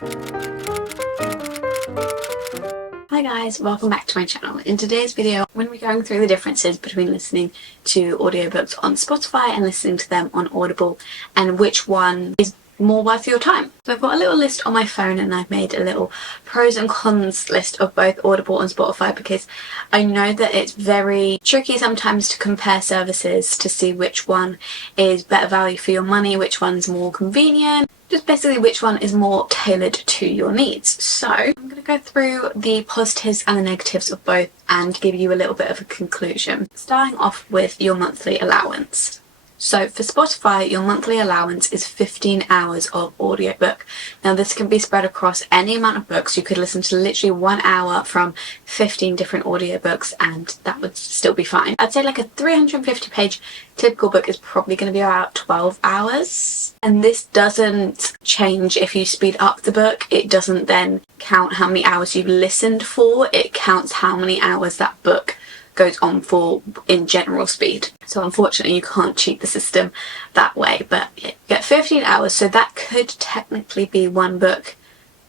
Hi guys, welcome back to my channel. In today's video, I'm going to be going through the differences between listening to audiobooks on Spotify and listening to them on Audible, and which one is more worth your time. So I've got a little list on my phone and I've made a little pros and cons list of both Audible and Spotify, because I know that it's very tricky sometimes to compare services to see which one is better value for your money, which one's more convenient, just basically which one is more tailored to your needs. So I'm going to go through the positives and the negatives of both and give you a little bit of a conclusion. Starting off with your monthly allowance. So for Spotify, your monthly allowance is 15 hours of audiobook. Now this can be spread across any amount of books. You could listen to literally 1 hour from 15 different audiobooks and that would still be fine. I'd say like a 350 page typical book is probably going to be about 12 hours. And this doesn't change if you speed up the book. It doesn't then count how many hours you've listened for. It counts how many hours that book goes on for in general speed. So unfortunately you can't cheat the system that way, but yeah, you get 15 hours, so that could technically be one book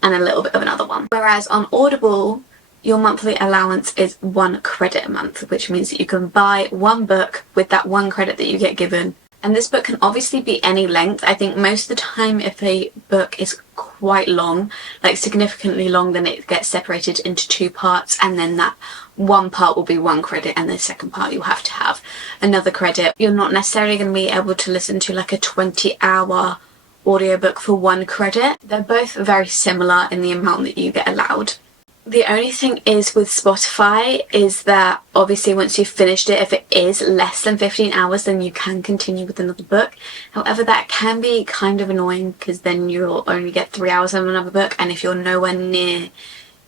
and a little bit of another one. Whereas on Audible, your monthly allowance is 1 credit a month, which means that you can buy one book with that 1 credit that you get given. And this book can obviously be any length. I think most of the time if a book is quite long, like significantly long, then it gets separated into 2 parts, and then that one part will be 1 credit and the second part you'll have to have another credit. You're not necessarily going to be able to listen to like a 20-hour audiobook for 1 credit. They're both very similar in the amount that you get allowed. The only thing is with Spotify is that obviously once you've finished it, if it is less than 15 hours, then you can continue with another book. However, that can be kind of annoying because then you'll only get 3 hours of another book, and if you're nowhere near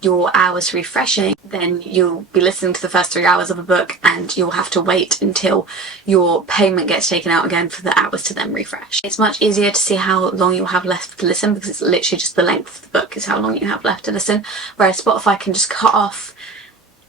your hours refreshing, then you'll be listening to the first 3 hours of a book and you'll have to wait until your payment gets taken out again for the hours to then refresh. It's much easier to see how long you'll have left to listen because it's literally just the length of the book is how long you have left to listen, whereas Spotify can just cut off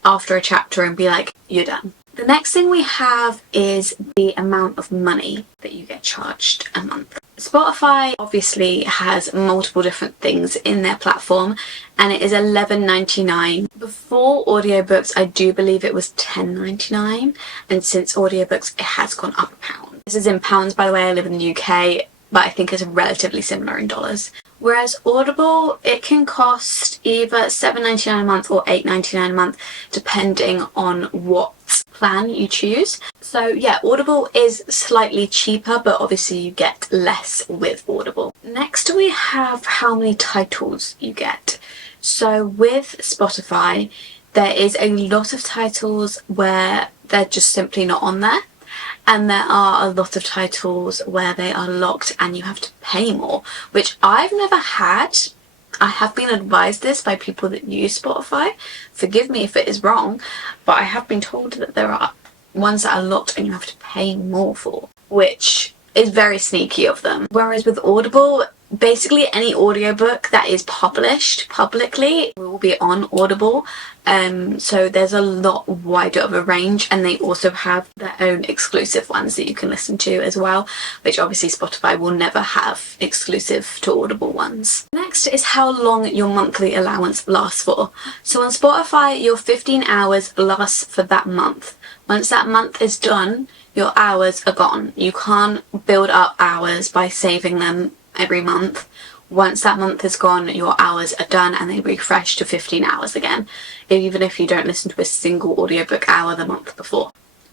after a chapter and be like, you're done. The next thing we have is the amount of money that you get charged a month. Spotify obviously has multiple different things in their platform and it is $11.99. Before audiobooks, I do believe it was $10.99, and since audiobooks it has gone up £1. This is in pounds, by the way. I live in the UK, but I think it's relatively similar in dollars. Whereas Audible, it can cost either $7.99 a month or $8.99 a month, depending on what plan you choose. So yeah, Audible is slightly cheaper, but obviously you get less with Audible. Next we have how many titles you get. So with Spotify, there is a lot of titles where they're just simply not on there. And there are a lot of titles where they are locked and you have to pay more, which I've never had. I have been advised this by people that use Spotify. Forgive me if it is wrong, but I have been told that there are ones that are locked and you have to pay more for, which is very sneaky of them. Whereas with Audible, basically any audiobook that is published publicly will be on Audible. So there's a lot wider of a range, and they also have their own exclusive ones that you can listen to as well, which obviously Spotify will never have exclusive to Audible ones. Next is how long your monthly allowance lasts for. So on Spotify, your 15 hours lasts for that month. Once that month is done, your hours are gone. You can't build up hours by saving them every month. Once that month is gone, your hours are done and they refresh to 15 hours again, even if you don't listen to a single audiobook hour the month before.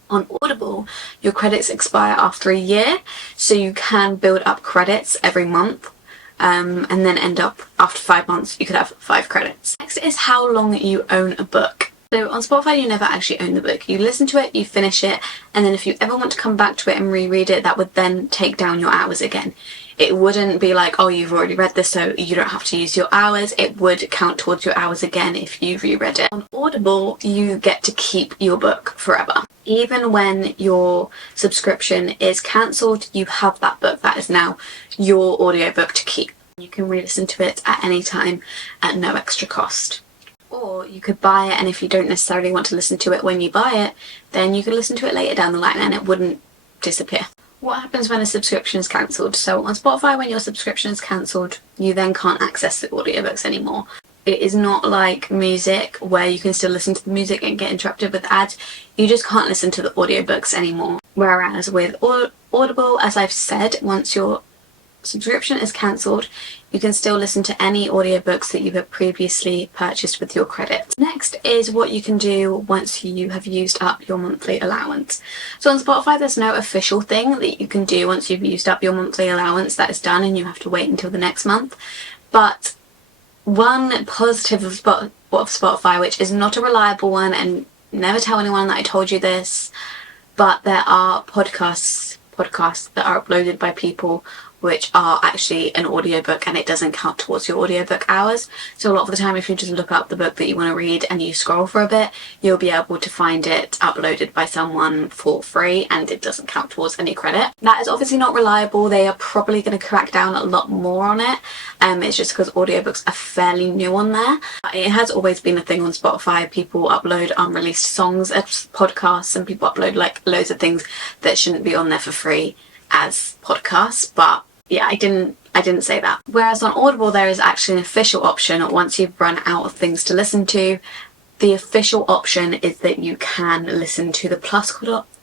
On Audible, your credits expire after a year, so you can build up credits every month, and then end up after 5 months you could have 5 credits. Next is how long you own a book. So on Spotify, you never actually own the book. You listen to it, you finish it, and then if you ever want to come back to it and reread it, that would then take down your hours again. It wouldn't be like, oh, you've already read this, so you don't have to use your hours. It would count towards your hours again if you reread it. On Audible, you get to keep your book forever. Even when your subscription is cancelled, you have that book. That is now your audiobook to keep. You can re-listen to it at any time at no extra cost. Or you could buy it, and if you don't necessarily want to listen to it when you buy it, then you could listen to it later down the line and it wouldn't disappear. What happens when a subscription is cancelled? So on Spotify, when your subscription is cancelled, you then can't access the audiobooks anymore. It is not like music where you can still listen to the music and get interrupted with ads. You just can't listen to the audiobooks anymore. Whereas with Audible, as I've said, once your subscription is cancelled, you can still listen to any audiobooks that you have previously purchased with your credits. Next is what you can do once you have used up your monthly allowance. So on Spotify, there's no official thing that you can do once you've used up your monthly allowance. That is done and you have to wait until the next month. But one positive of Spotify, which is not a reliable one, and never tell anyone that I told you this, but there are podcasts that are uploaded by people which are actually an audiobook, and it doesn't count towards your audiobook hours. So a lot of the time, if you just look up the book that you want to read and you scroll for a bit, you'll be able to find it uploaded by someone for free, and it doesn't count towards any credit. That is obviously not reliable. They are probably going to crack down a lot more on it. It's just because audiobooks are fairly new on there. It has always been a thing on Spotify. People upload unreleased songs as podcasts, and people upload like loads of things that shouldn't be on there for free as podcasts, but yeah, I didn't say that. Whereas on Audible, there is actually an official option. Once you've run out of things to listen to, the official option is that you can listen to the Plus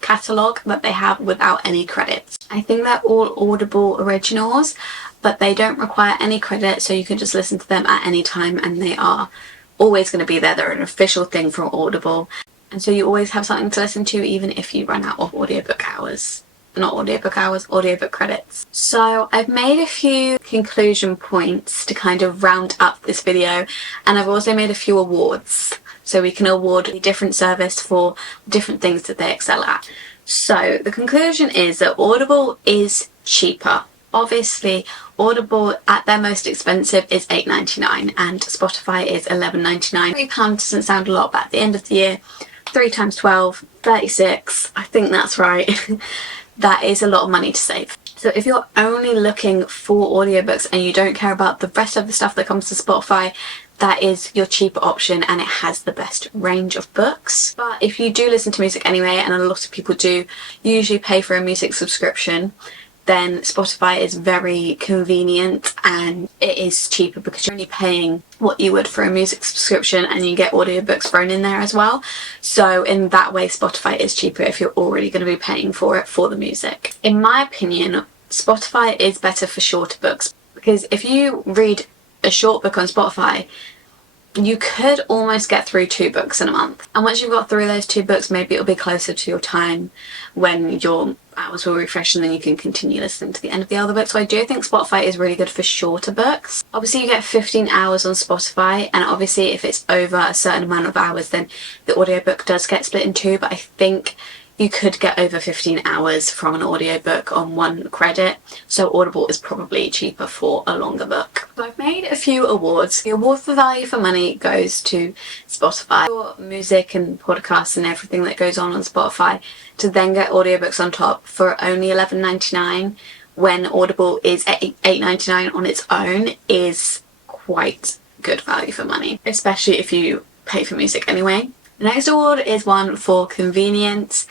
catalogue that they have without any credits. I think they're all Audible originals, but they don't require any credit, so you can just listen to them at any time, and they are always going to be there. They're an official thing from Audible, and so you always have something to listen to even if you run out of audiobook hours. Not audiobook hours, audiobook credits. So I've made a few conclusion points to kind of round up this video, and I've also made a few awards. So we can award a different service for different things that they excel at. So the conclusion is that Audible is cheaper. Obviously, Audible at their most expensive is $8.99 and Spotify is $11.99. £3 doesn't sound a lot, but at the end of the year, 3 times 12, 36, I think that's right. That is a lot of money to save. So if you're only looking for audiobooks and you don't care about the rest of the stuff that comes to Spotify, that is your cheaper option, and it has the best range of books. But if you do listen to music anyway, and a lot of people do usually pay for a music subscription, then Spotify is very convenient and it is cheaper because you're only paying what you would for a music subscription and you get audiobooks thrown in there as well. So in that way, Spotify is cheaper if you're already going to be paying for it for the music. In my opinion, Spotify is better for shorter books, because if you read a short book on Spotify, you could almost get through 2 books in a month. And once you've got through those 2 books, maybe it'll be closer to your time when your hours will refresh, and then you can continue listening to the end of the other book. So I do think Spotify is really good for shorter books. Obviously you get 15 hours on Spotify, and obviously if it's over a certain amount of hours, then the audiobook does get split in 2, but I think you could get over 15 hours from an audiobook on 1 credit, so Audible is probably cheaper for a longer book. So I've made a few awards. The award for value for money goes to Spotify. For music and podcasts and everything that goes on Spotify, to then get audiobooks on top for only $11.99 when Audible is $8.99 on its own is quite good value for money, especially if you pay for music anyway. The next award is one for convenience.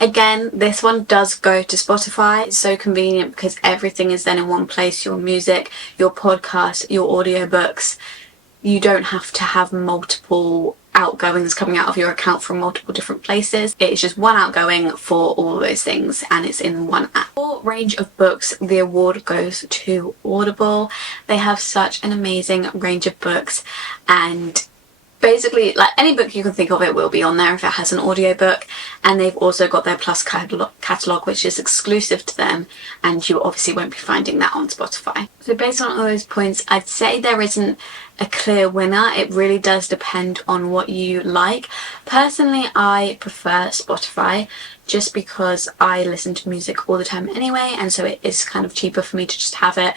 Again, this one does go to Spotify. It's so convenient because everything is then in one place. Your music, your podcast, your audiobooks. You don't have to have multiple outgoings coming out of your account from multiple different places. It's just one outgoing for all those things, and it's in one app. For range of books, the award goes to Audible. They have such an amazing range of books, and basically, like any book you can think of, it will be on there if it has an audiobook. And they've also got their Plus catalogue, which is exclusive to them, and you obviously won't be finding that on Spotify. So based on all those points, I'd say there isn't a clear winner. It really does depend on what you like. Personally, I prefer Spotify just because I listen to music all the time anyway, and so it is kind of cheaper for me to just have it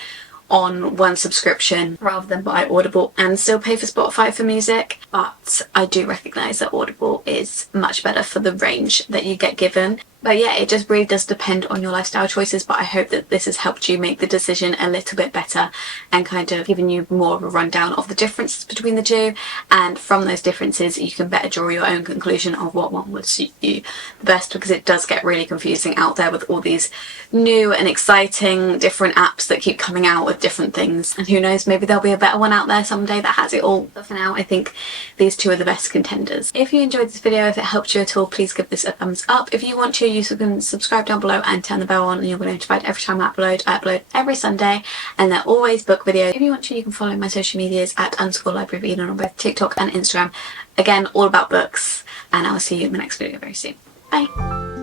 on one subscription rather than buy Audible and still pay for Spotify for music. But I do recognise that Audible is much better for the range that you get given. But yeah, it just really does depend on your lifestyle choices, but I hope that this has helped you make the decision a little bit better and kind of given you more of a rundown of the differences between the two, and from those differences you can better draw your own conclusion of what one would suit you the best, because it does get really confusing out there with all these new and exciting different apps that keep coming out with different things, and who knows, maybe there'll be a better one out there someday that has it all. But for now, I think these two are the best contenders. If you enjoyed this video, if it helped you at all, please give this a thumbs up. If you want to, you can subscribe down below and turn the bell on and you'll be notified every time I upload. I upload every Sunday and they're always book videos. If you want to, you can follow my social medias at _libraryofeden on both TikTok and Instagram. Again, all about books, and I'll see you in the next video very soon. Bye!